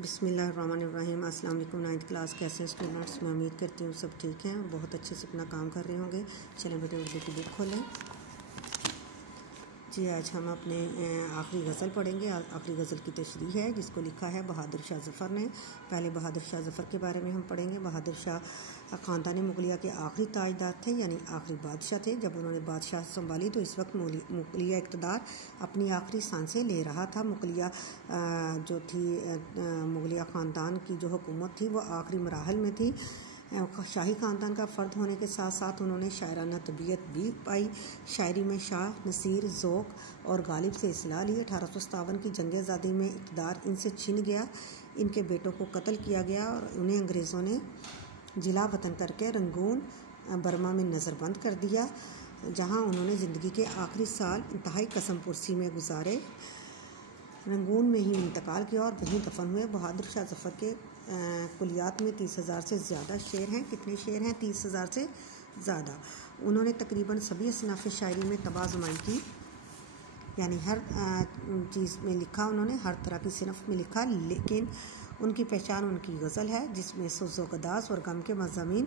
बिस्मिल्लाहिर्रहमानिर्रहीम। अस्सलाम वालेकुम। 9th क्लास कैसे स्टूडेंट्स, मैं उम्मीद करती हूँ सब ठीक हैं, बहुत अच्छे से अपना काम कर रहे होंगे। चलें बेटे उर्दू की बुक खोलें जी। आज हम अपने आखिरी गज़ल पढ़ेंगे। आखिरी गज़ल की तशरीह है जिसको लिखा है बहादुर शाह ज़फ़र ने। पहले बहादुर शाह ज़फ़र के बारे में हम पढ़ेंगे। बहादुर शाह ख़ानदान मुग़लिया के आखिरी ताजदार थे, यानी आखिरी बादशाह थे। जब उन्होंने बादशाह संभाली तो इस वक्त मुग़लिया इक़्तिदार अपनी आखिरी सांसें ले रहा था। मुग़लिया जो थी मुग़लिया ख़ानदान की जो हुकूमत थी वो आखिरी मराहल में थी। शाही ख़ानदान का फ़र्द होने के साथ साथ उन्होंने शायराना तबीयत भी पाई। शायरी में शाह नसीर, ज़ौक़ और गालिब से इस्लाह ली। 1857 की जंग आज़ादी में इक़्तिदार इनसे छिन गया। इनके बेटों को कत्ल किया गया और उन्हें अंग्रेज़ों ने जिला वतन करके रंगून बर्मा में नज़रबंद कर दिया, जहाँ उन्होंने ज़िंदगी के आखिरी साल इंतहाई कसम पुरसी में गुजारे। रंगून में ही इंतकाल किया और वहीं दफन हुए। बहादुर शाह ज़फ़र के कुलियात में 30,000 से ज़्यादा शेर हैं। कितने शेर हैं? 30,000 से ज़्यादा। उन्होंने तकरीबन सभी असनाफ़ शायरी में तबाज़ुमाई की, यानी हर चीज़ में लिखा उन्होंने, हर तरह की सिनफ में लिखा। लेकिन उनकी पहचान उनकी गज़ल है जिसमें सुज़्ज़ो गदास और गम के मज़ामीन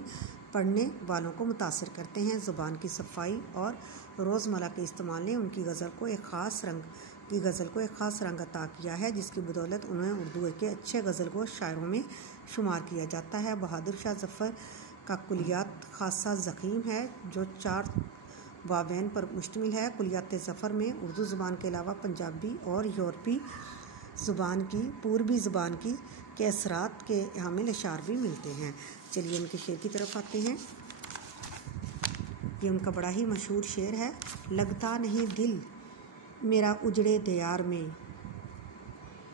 पढ़ने वालों को मुतासिर करते हैं। ज़ुबान की सफाई और रोज़मर्रा के इस्तेमाल ने उनकी गज़ल को एक ख़ास रंग अता किया है, जिसकी बदौलत उन्हें उर्दू के अच्छे गज़लगो शायरों में शुमार किया जाता है। बहादुर शाह ज़फ़र का कुलियात खासा ज़ख़ीम है जो 4 वावैन पर मुश्तमिल है। कुलियात ज़फ़र में उर्दू ज़ुबान के अलावा पंजाबी और यूरोपी पूर्वी ज़ुबान के असरात के हामिल अशार भी मिलते हैं। चलिए उनके शेर की तरफ आते हैं। ये उनका बड़ा ही मशहूर शेर है। लगता नहीं दिल मेरा उजड़े दयार में,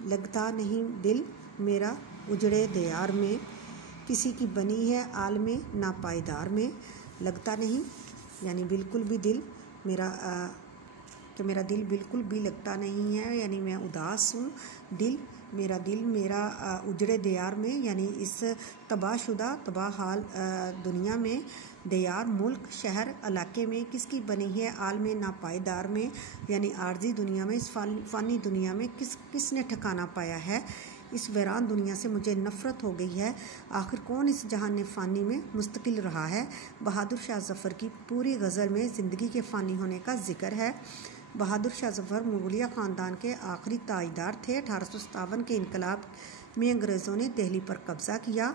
लगता नहीं दिल मेरा उजड़े दयार में, किसी की बनी है आलमे नापायदार में। लगता नहीं यानी बिल्कुल भी दिल मेरा मेरा दिल बिल्कुल भी लगता नहीं है, यानी मैं उदास हूँ। मेरा दिल उजड़े दयार में, यानी इस तबाहशुदा तबाह हाल दुनिया में, दयार मुल्क शहर इलाके में किसकी बनी है आलमे नापायदार में, यानी आर्जी दुनिया में, इस फ़ानी दुनिया में किसने ठिकाना पाया है। इस वीरान दुनिया से मुझे नफ़रत हो गई है, आखिर कौन इस जहान फ़ानी में मुस्तकिल रहा है। बहादुर शाह ज़फ़र की पूरी गज़ल में ज़िंदगी के फ़ानी होने का जिक्र है। बहादुर शाह ज़फ़र मुग़लिया ख़ानदान के आखिरी ताजदार थे। 1857 के इनकलाब में अंग्रेज़ों ने दिल्ली पर कब्ज़ा किया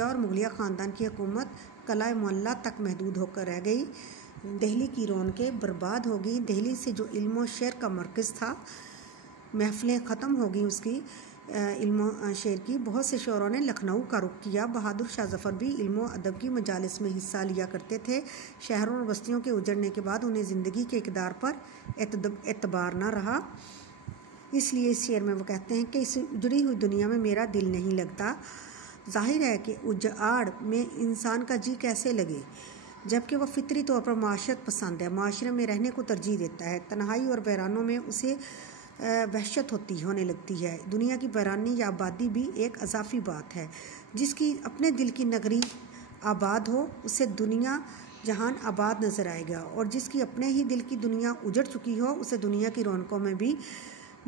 और मुग़लिया ख़ानदान की हुकूमत क़िला मुअल्ला तक महदूद होकर रह गई। दिल्ली की रौनकें बर्बाद हो गई। दिल्ली से जो इल्म शेर का मरकज़ था, महफ़िलें ख़त्म हो गई उसकी इल्म शेर की। बहुत से शोरों ने लखनऊ का रुख किया। बहादुर शाह ज़फ़र भी इल्म अदब की मजालिस में हिस्सा लिया करते थे। शहरों और बस्तियों के उजड़ने के बाद उन्हें ज़िंदगी के इक़दार पर एतबार न रहा, इसलिए इस शेर में वो कहते हैं कि इस उजड़ी हुई दुनिया में मेरा दिल नहीं लगता। ज़ाहिर है कि उजाड़ में इंसान का जी कैसे लगे, जबकि वह फितरी तौर पर माशरत पसंद है, माशरे में रहने को तरजीह देता है। तन्हाई और वीरानों में उसे वहशत होने लगती है। दुनिया की वीरानी या आबादी भी एक अज़ाफ़ी बात है। जिसकी अपने दिल की नगरी आबाद हो उसे दुनिया जहान आबाद नज़र आएगा, और जिसकी अपने ही दिल की दुनिया उजड़ चुकी हो उसे दुनिया की रौनकों में भी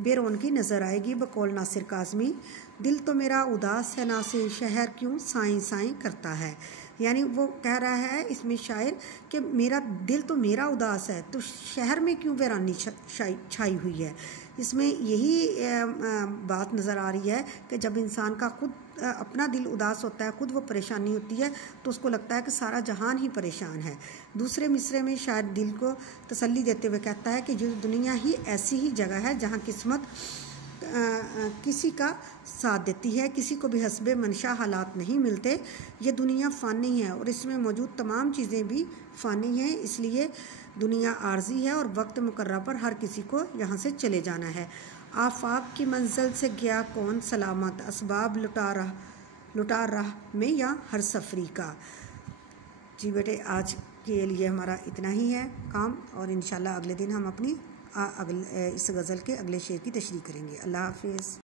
बेरौनकी नज़र आएगी। बकौल नासिर काज़मी, दिल तो मेरा उदास है नासिर, शहर क्यों साईं साईं करता है। यानी वो कह रहा है इसमें शायर कि मेरा दिल तो मेरा उदास है, तो शहर में क्यों वीरानी छाई हुई है। इसमें यही बात नज़र आ रही है कि जब इंसान का खुद अपना दिल उदास होता है, खुद वो परेशानी होती है, तो उसको लगता है कि सारा जहान ही परेशान है। दूसरे मिसरे में शायद दिल को तसल्ली देते हुए कहता है कि ये दुनिया ही ऐसी ही जगह है जहाँ किस्मत किसी का साथ देती है, किसी को भी हस्बे मंशा हालात नहीं मिलते। ये दुनिया फ़ानी है और इसमें मौजूद तमाम चीज़ें भी फ़ानी हैं, इसलिए दुनिया आर्जी है और वक्त मुकर्रर पर हर किसी को यहाँ से चले जाना है। आफाक की मंजिल से गया कौन सलामत, असबाब लुटा राह में या हर सफरी का। जी बेटे, आज के लिए हमारा इतना ही है काम, और इंशाल्लाह अगले दिन हम अपनी इस गज़ल के अगले शेर की तशरीह करेंगे। अल्लाह हाफ़िज़।